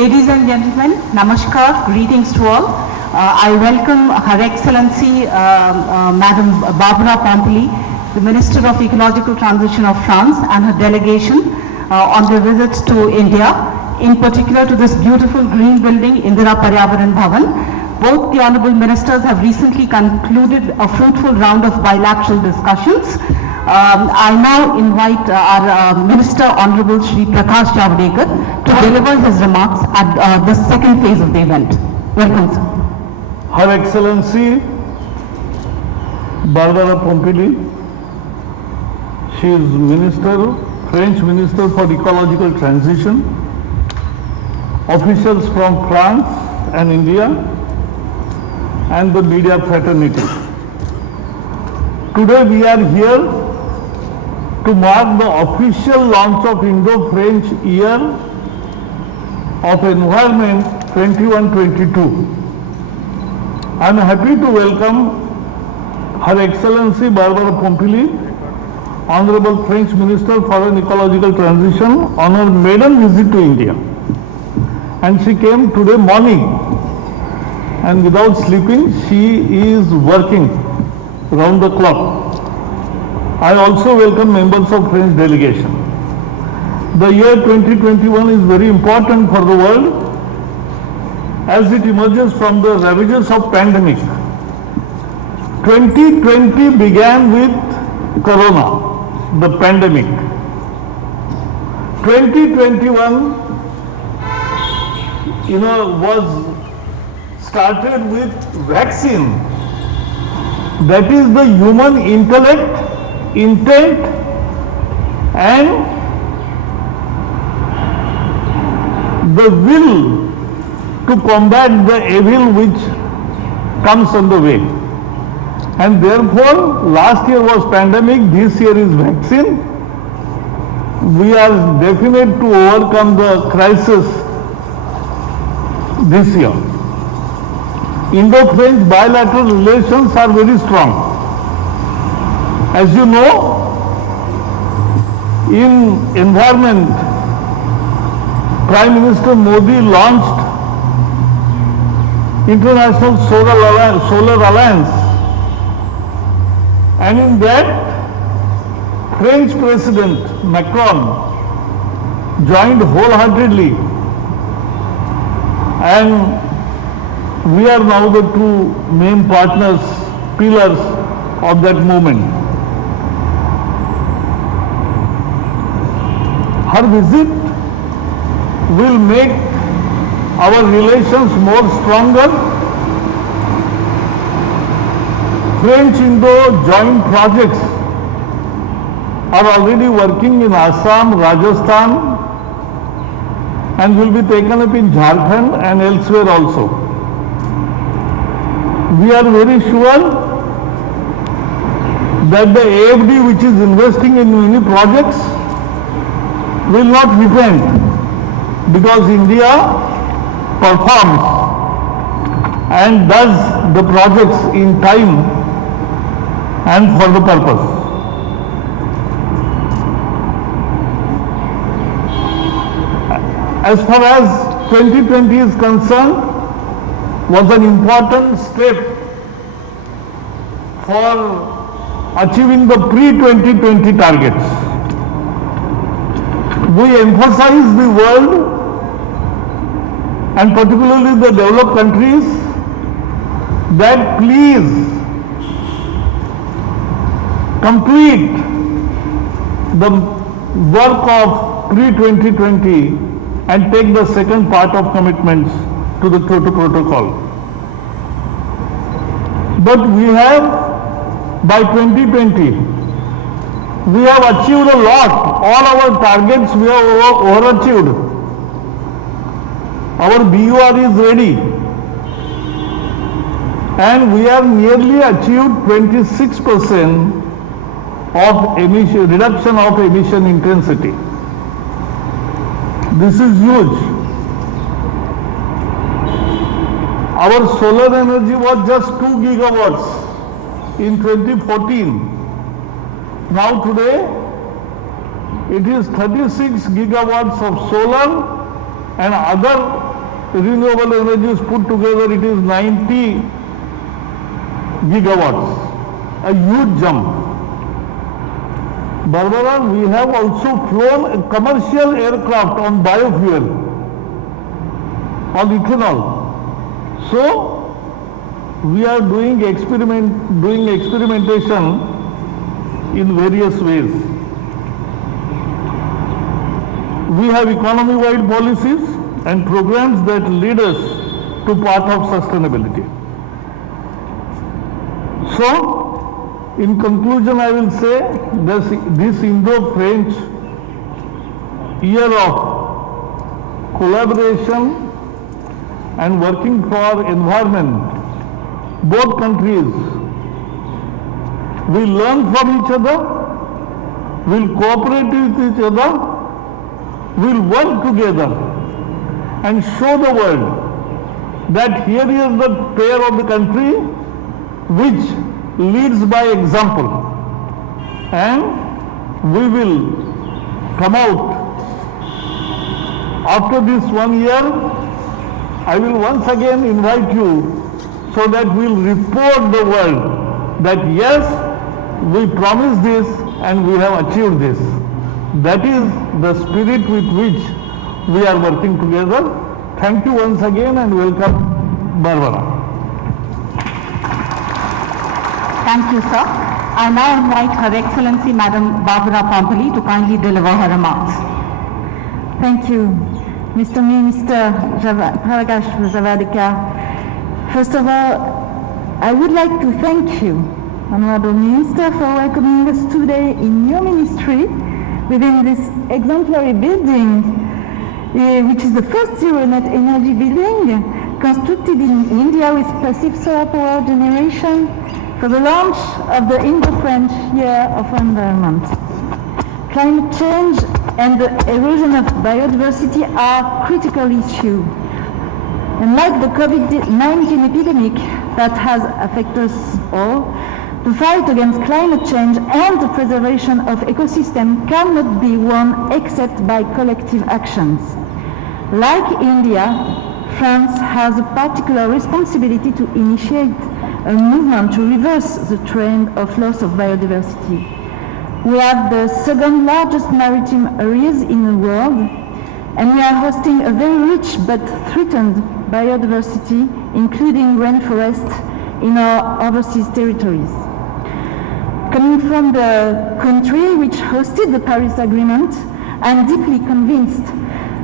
Ladies and gentlemen, Namaskar, greetings to all. I welcome Her Excellency Madam Barbara Pompili, the Minister of Ecological Transition of France, and her delegation on their visit to India, in particular to this beautiful green building, Indira Paryavaran Bhavan. Both the Honourable Ministers have recently concluded a fruitful round of bilateral discussions. I now invite our Minister Honourable Shri Prakash Javadekar to deliver his remarks at the second phase of the event. Welcome, sir. Her Excellency Barbara Pompili, she is French Minister for Ecological Transition, officials from France and India, and the media fraternity. Today we are here to mark the official launch of Indo-French Year of Environment 21-22. I am happy to welcome Her Excellency Barbara Pompili, Honorable French Minister for an Ecological Transition, on her maiden visit to India. And she came today morning, and without sleeping she is working round the clock. I also welcome members of French delegation. The year 2021 is very important for the world as it emerges from the ravages of pandemic. 2020 began with Corona, the pandemic. 2021, was started with vaccine. That is the human intellect, intent, and the will to combat the evil which comes on the way. And therefore, last year was pandemic, this year is vaccine. We are definite to overcome the crisis this year. Indo-French bilateral relations are very strong. As you know, in environment, Prime Minister Modi launched International Solar Alliance, and in that, French President Macron joined wholeheartedly, and we are now the two main partners, pillars of that movement. Her visit will make our relations more stronger. French-Indo joint projects are already working in Assam, Rajasthan, and will be taken up in Jharkhand and elsewhere also. We are very sure that the AFD which is investing in many projects will not repent, because India performs and does the projects in time and for the purpose. As far as 2020 is concerned, was an important step for achieving the pre-2020 targets. We emphasize the world, and particularly the developed countries, that please complete the work of pre-2020 and take the second part of commitments to the Kyoto Protocol. But we have, by 2020, we have achieved a lot. All our targets we have overachieved. Our BUR is ready. And we have nearly achieved 26% of reduction of emission intensity. This is huge. Our solar energy was just 2 gigawatts in 2014. Now today, it is 36 gigawatts of solar and other renewable energies put together, it is 90 gigawatts, a huge jump. Barbara, we have also flown a commercial aircraft on biofuel, on ethanol. So, we are doing experimentation in various ways. We have economy-wide policies and programs that lead us to path of sustainability. So, in conclusion, I will say this Indo-French year of collaboration and working for environment, both countries will learn from each other, will cooperate with each other, will work together and show the world that here is the pair of the country which leads by example, and we will come out after this 1 year. I will once again invite you so that we will report the world that yes, we promised this and we have achieved this. That is the spirit with which we are working together. Thank you once again and welcome, Barbara. Thank you, sir. I now invite Her Excellency Madam Barbara Pompili to kindly deliver her remarks. Thank you, Mr. Minister Prakash Javadekar. First of all, I would like to thank you, Honorable Minister, for welcoming us today in your ministry within this exemplary building, which is the first zero-net energy building constructed in India with passive solar power generation for the launch of the Indo-French Year of Environment. Climate change and the erosion of biodiversity are critical issues. And like the COVID-19 epidemic that has affected us all, the fight against climate change and the preservation of ecosystems cannot be won except by collective actions. Like India, France has a particular responsibility to initiate a movement to reverse the trend of loss of biodiversity. We have the second largest maritime areas in the world, and we are hosting a very rich but threatened biodiversity, including rainforests in our overseas territories. Coming from the country which hosted the Paris Agreement, I am deeply convinced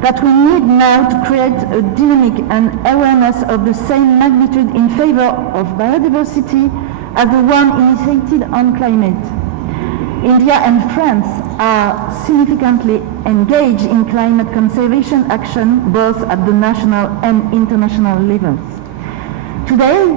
that we need now to create a dynamic and awareness of the same magnitude in favor of biodiversity as the one initiated on climate. India and France are significantly engaged in climate conservation action both at the national and international levels. Today,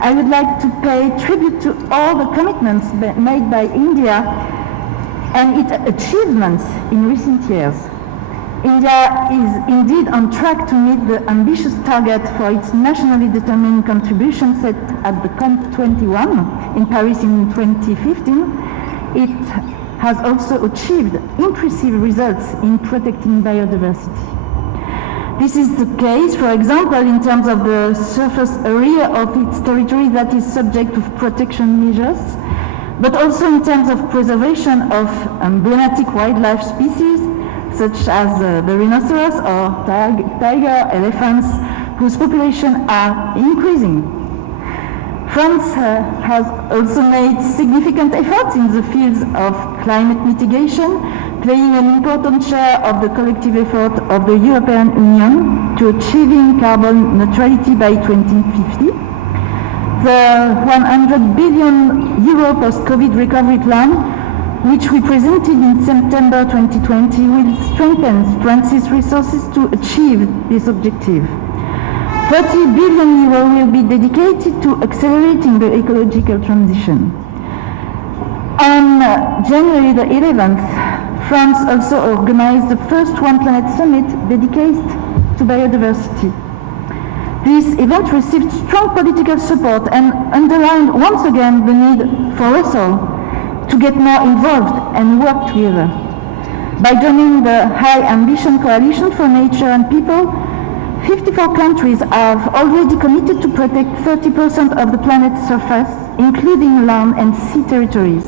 I would like to pay tribute to all the commitments made by India and its achievements in recent years. India is indeed on track to meet the ambitious target for its nationally determined contribution set at the COP21 in Paris in 2015. It has also achieved impressive results in protecting biodiversity. This is the case, for example, in terms of the surface area of its territory that is subject to protection measures, but also in terms of preservation of emblematic wildlife species, such as the rhinoceros or tiger elephants, whose populations are increasing. France has also made significant efforts in the fields of climate mitigation, playing an important share of the collective effort of the European Union to achieving carbon neutrality by 2050. The 100 billion euro post-COVID recovery plan, which we presented in September 2020, will strengthen France's resources to achieve this objective. 30 billion euro will be dedicated to accelerating the ecological transition. On January the 11th, France also organized the first One Planet Summit dedicated to biodiversity. This event received strong political support and underlined once again the need for us all to get more involved and work together. By joining the High Ambition Coalition for Nature and People, 54 countries have already committed to protect 30% of the planet's surface, including land and sea territories.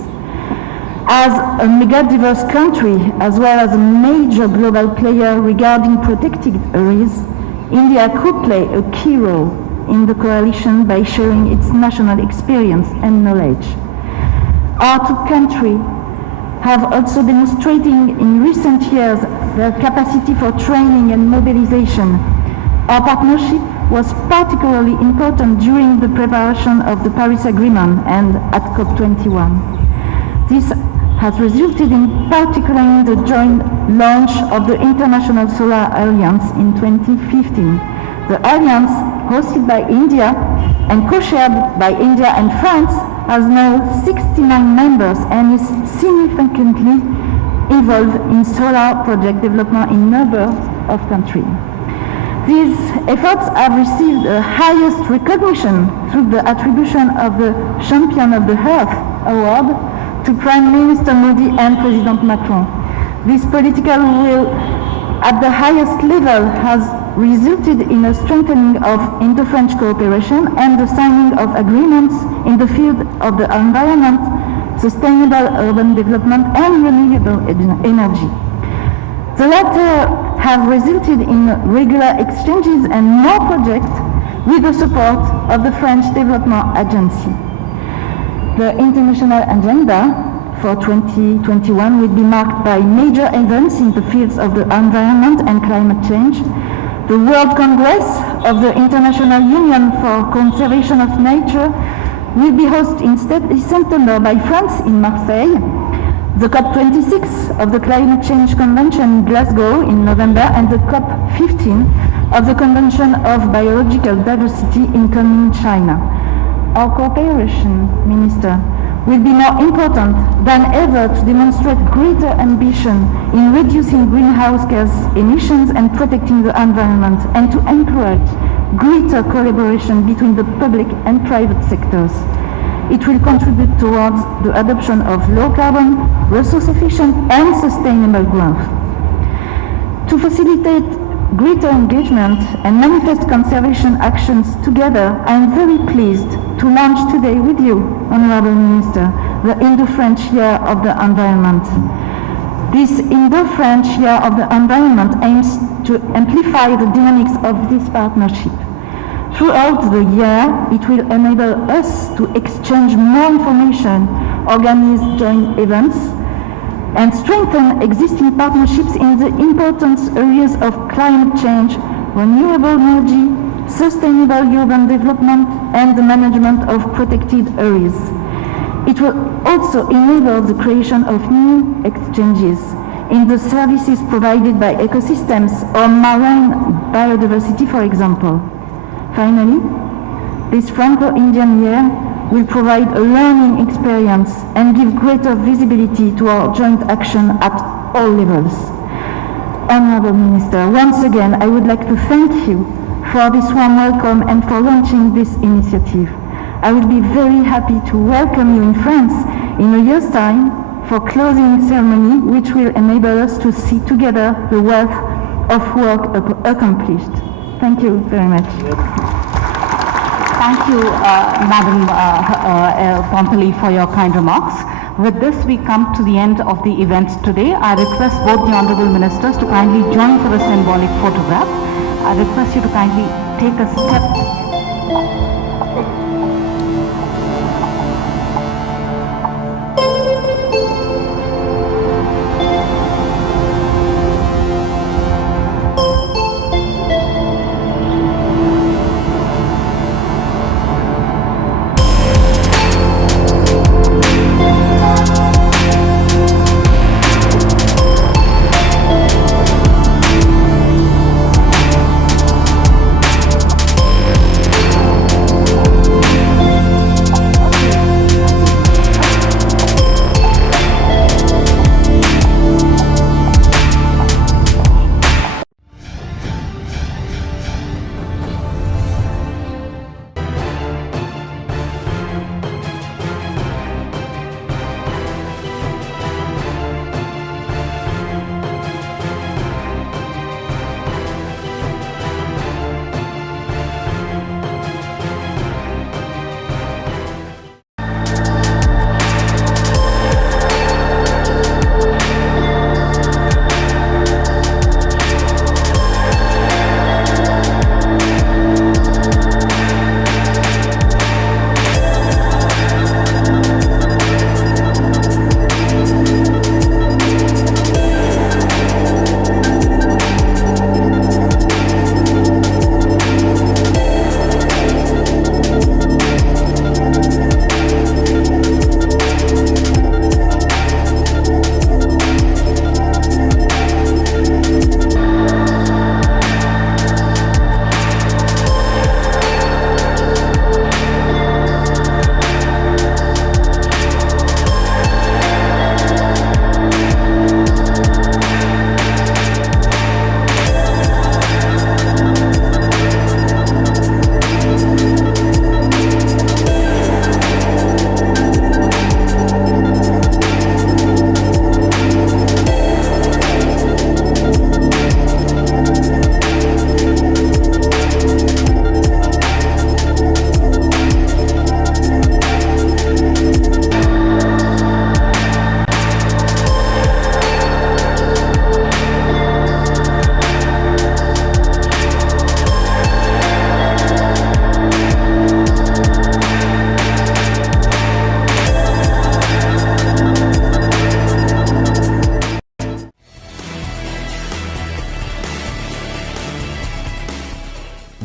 As a mega-diverse country, as well as a major global player regarding protected areas, India could play a key role in the coalition by sharing its national experience and knowledge. Our two countries have also demonstrated in recent years their capacity for training and mobilization. Our partnership was particularly important during the preparation of the Paris Agreement and at COP21. This has resulted in particular in the joint launch of the International Solar Alliance in 2015. The alliance, hosted by India and co-chaired by India and France, has now 69 members and is significantly involved in solar project development in a number of countries. These efforts have received the highest recognition through the attribution of the Champion of the Earth Award to Prime Minister Modi and President Macron. This political will at the highest level has resulted in a strengthening of Indo-French cooperation and the signing of agreements in the field of the environment, sustainable urban development and renewable energy. The latter have resulted in regular exchanges and more projects with the support of the French Development Agency. The international agenda for 2021 will be marked by major events in the fields of the environment and climate change. The World Congress of the International Union for Conservation of Nature will be hosted in September by France in Marseille. The COP26 of the Climate Change Convention in Glasgow in November and the COP15 of the Convention of Biological Diversity in Kunming, China. Our cooperation, Minister, will be more important than ever to demonstrate greater ambition in reducing greenhouse gas emissions and protecting the environment, and to encourage greater collaboration between the public and private sectors. It will contribute towards the adoption of low-carbon, resource-efficient and sustainable growth. To facilitate greater engagement and manifest conservation actions together, I am very pleased to launch today with you, Honourable Minister, the Indo-French Year of the Environment. This Indo-French Year of the Environment aims to amplify the dynamics of this partnership. Throughout the year, it will enable us to exchange more information, organize joint events, and strengthen existing partnerships in the important areas of climate change, renewable energy, sustainable urban development, and the management of protected areas. It will also enable the creation of new exchanges in the services provided by ecosystems or marine biodiversity, for example. Finally, this Franco-Indian Year will provide a learning experience and give greater visibility to our joint action at all levels. Honourable Minister, once again, I would like to thank you for this warm welcome and for launching this initiative. I will be very happy to welcome you in France in a year's time for closing ceremony, which will enable us to see together the wealth of work accomplished. Thank you very much. Thank you, Madam Pompili, for your kind remarks. With this, we come to the end of the event today. I request both the Honourable Ministers to kindly join for a symbolic photograph. I request you to kindly take a step.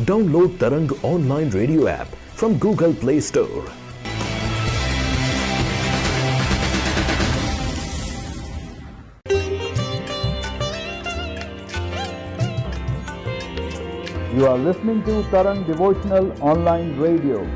Download Tarang online radio app from Google Play Store. You are listening to Tarang Devotional Online Radio.